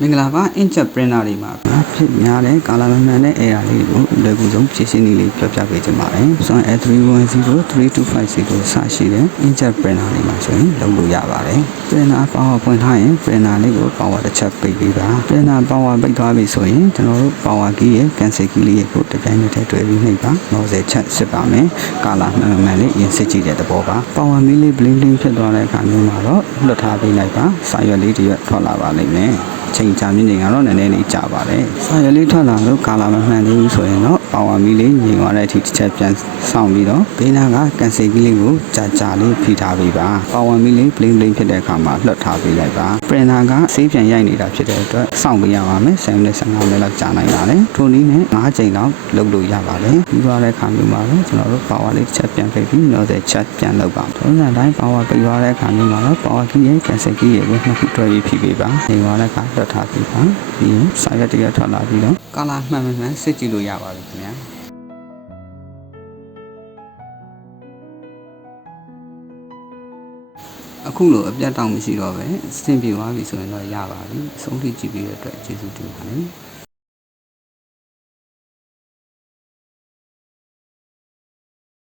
မင်္ဂလာပါ inkjet printer တွေမှာဖြစ်များတဲ့ကာလာမမှန်တဲ့ error လေးကိုလွယ်ကူဆုံးဖြေရှင်းနည်းလေးပြောပြပေးချင်ပါတယ်။ဆိုရင် A3103250 စရှိတဲ့ inkjet printer တွေမှာဆိုရင်လုပ်လို့ရပါတယ်။ printer power ဖွင့်ထားရင် printer လေးကို power တစ်ချက်ပိတ်ပေးပါ။ printer power ပိတ်သွားပြီဆိုရင်ကျွန်တော်တို့ power key ရဲ့ cancel key လေးကိုတစ်ပြိုင်နက်တည်းတွဲပြီးနှိပ်ပါ။90ချက်စစ်ပါမယ်။ကာလာမှန်မှန်လေးရင်စစ်ကြည့်တဲ့သဘောပါ။ power မီးလေး bling bling ဖြစ်သွားတဲ့အခါမျိုးမှာတော့လွတ်ထားပေးလိုက်ပါ။စာရွက်လေးတစ်ရွက်ထွက်လာပါလိမ့်မယ်။ ချိန်ကြာမြင့်ချိန်ကတော့နည်းနည်းလေးကြာပါတယ်။စာရွက်လေးထွက်လာလို့ကာလာမမှန်သေးဘူးဆိုရင်တော့ပါဝါမီလေးညင်သွားတဲ့အထိတစ်ချက်ပြန်ဆောင်ပြီးတော့ဘေးနားကကန်စီကီးလေးကိုကြာကြာလေးဖိထားပေးပါ။ပါဝါမီလေး bling bling ဖြစ်တဲ့အခါမှာလွှတ်ထားပေးလိုက်ပါ။ printer ကဆေးပြန်ရိုက်နေတာဖြစ်တဲ့အတွက်စောင့်ပေးရပါမယ်။10မိနစ်15မိနစ်လောက်ကြာနိုင်ပါတယ်။ထိုနည်းနဲ့5ချိန်လောက်လုပ်လို့ရပါတယ်။ပြီးသွားတဲ့အခါမျိုးမှာတော့ကျွန်တော်တို့ power လေးတစ်ချက်ပြန်ဖိပြီး90ချက်ပြန်လုပ်ပါ။ထုံးစံတိုင်း power ပိတ်သွားတဲ့အခါမျိုးမှာတော့ power key ရဲ့ cancel key ရဲ့ကိုနှစ်ခုတွဲပြီးဖိပေးပါ။နေသွားတဲ့အခါလွှတ်ထားပေးပါ။ပြီးရင်စာရွက်တစ်ရွက်ထွက်လာပြီးတော့ကာလာမှန်မှန်မှန်စစ်ကြည့်လို့ရပါပြီခင်ဗျာ။အခုလိုအပြတ်တောင်မရှိတော့ပဲစင်ပြေသွားပြီဆိုရင်တော့ရပါပြီ။အဆုံးထိကြည့်ပြီးတဲ့အတွက်ကျေးဇူးတင်ပါတယ်။